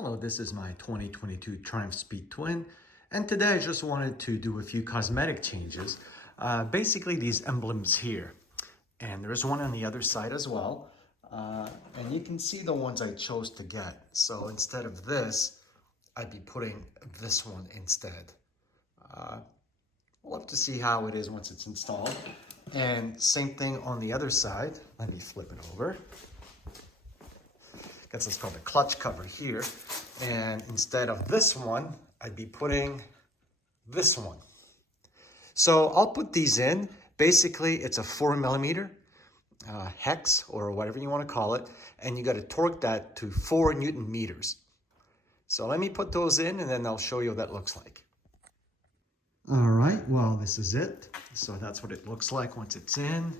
Hello, this is my 2022 Triumph Speed Twin, and today I just wanted to do a few cosmetic changes. Basically these emblems here, and there's one on the other side as well. And you can see the ones I chose to get. So instead of this, I'd be putting this one instead. We'll have to see how it is once it's installed. And same thing on the other side. Let me flip it over. That's what's called the clutch cover here. And instead of this one, I'd be putting this one. So I'll put these in. Basically, it's a 4mm hex or whatever you want to call it. And you got to torque that to 4 Newton meters. So let me put those in and then I'll show you what that looks like. All right, well, this is it. So that's what it looks like once it's in.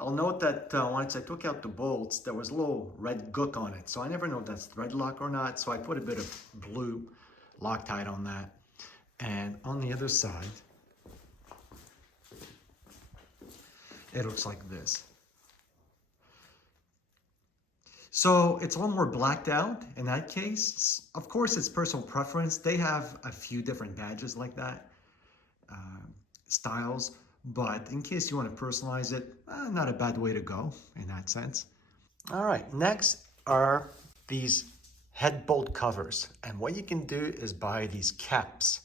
I'll note that once I took out the bolts, there was a little red gook on it. So I never know if that's thread lock or not. So I put a bit of blue Loctite on that. And on the other side, it looks like this. So it's a little more blacked out in that case. Of course, it's personal preference. They have a few different badges like that, styles. But in case you want to personalize it, not a bad way to go in that sense. All right, next are these headbolt covers. And what you can do is buy these caps.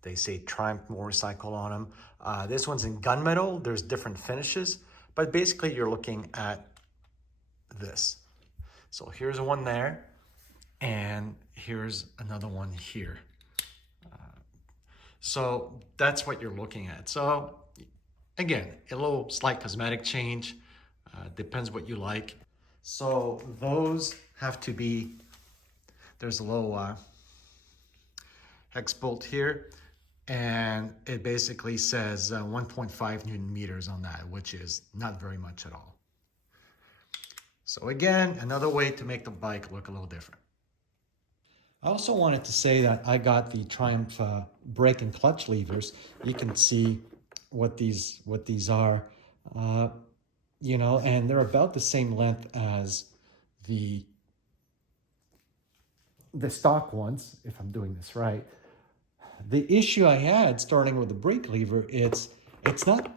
They say Triumph Motorcycle on them. This one's in gunmetal. There's different finishes, but basically you're looking at this. So here's one there, and here's another one here. So that's what you're looking at. So again, a little slight cosmetic change, depends what you like. So those have to be, there's a little hex bolt here, and it basically says 1.5 Newton meters on that, which is not very much at all. So again, another way to make the bike look a little different. I also wanted to say that I got the Triumph brake and clutch levers. You can see what these are, you know, and they're about the same length as the stock ones, if I'm doing this right. The issue I had starting with the brake lever, it's not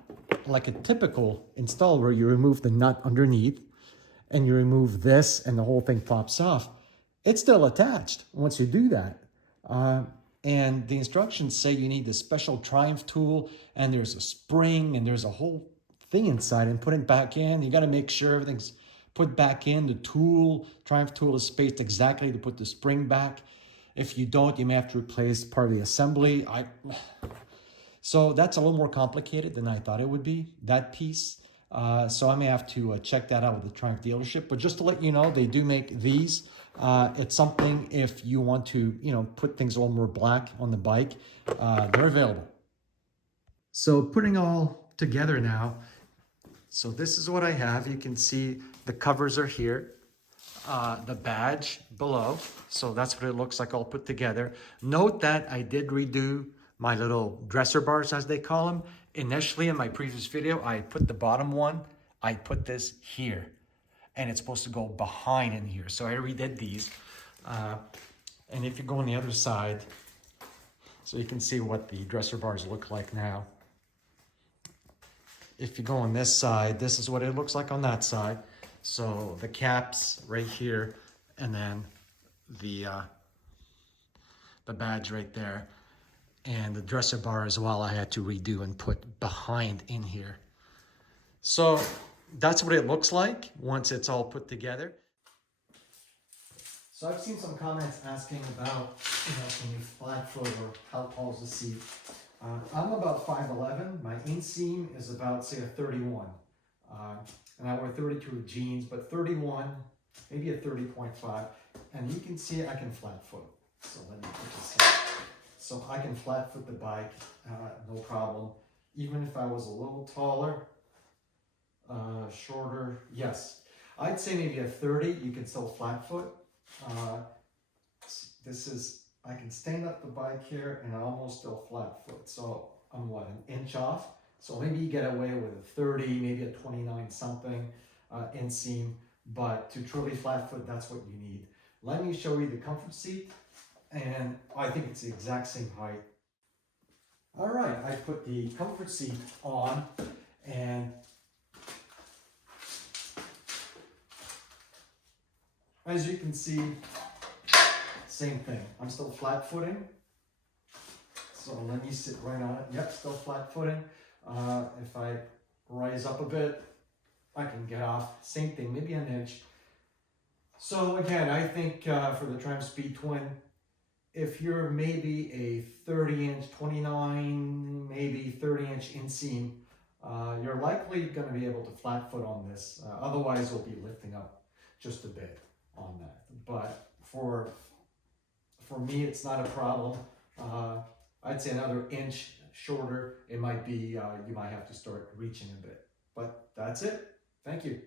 like a typical install where you remove the nut underneath and you remove this and the whole thing pops off. It's still attached once you do that. And the instructions say you need this special Triumph tool, and there's a spring and there's a whole thing inside, and put it back in. You got to make sure everything's put back in. The tool, Triumph tool, is spaced exactly to put the spring back. If you don't, you may have to replace part of the assembly. So that's a little more complicated than I thought it would be, that piece. So I may have to check that out with the Triumph dealership. But just to let you know, they do make these. It's something if you want to, you know, put things a little more black on the bike, they're available. So putting all together now, so this is what I have. You can see the covers are here, the badge below. So that's what it looks like all put together. Note that I did redo my little dresser bars, as they call them. Initially in my previous video, I put the bottom one, I put this here, and it's supposed to go behind in here. So I redid these. And if you go on the other side, so you can see what the dresser bars look like now. If you go on this side, this is what it looks like on that side. So the caps right here, and then the badge right there. And the dresser bar as well, I had to redo and put behind in here. So that's what it looks like once it's all put together. So I've seen some comments asking about, you know, can you flat foot or how tall is the seat? I'm about 5'11". My inseam is about, say, a 31. And I wear 32 jeans, but 31, maybe a 30.5. And you can see I can flat foot. So let me put this here. So I can flat foot the bike, no problem. Even if I was a little taller, shorter, yes. I'd say maybe a 30, you can still flat foot. This is, I can stand up the bike here and I almost still flat foot. So I'm what, an inch off? So maybe you get away with a 30, maybe a 29 something inseam, but to truly flat foot, that's what you need. let me show you the comfort seat, and I think it's the exact same height. All right, I put the comfort seat on, and as you can see, same thing. I'm still flat footing. So let me sit right on it. Yep, still flat footing. If I rise up a bit, I can get off. Same thing, maybe an inch. So again, I think for the Tram Speed Twin, if you're maybe a 30-inch, 29, maybe 30-inch inseam, you're likely going to be able to flat foot on this. Otherwise, you'll be lifting up just a bit on that. But for me, it's not a problem. I'd say another inch shorter, it might be, you might have to start reaching a bit. But that's it. Thank you.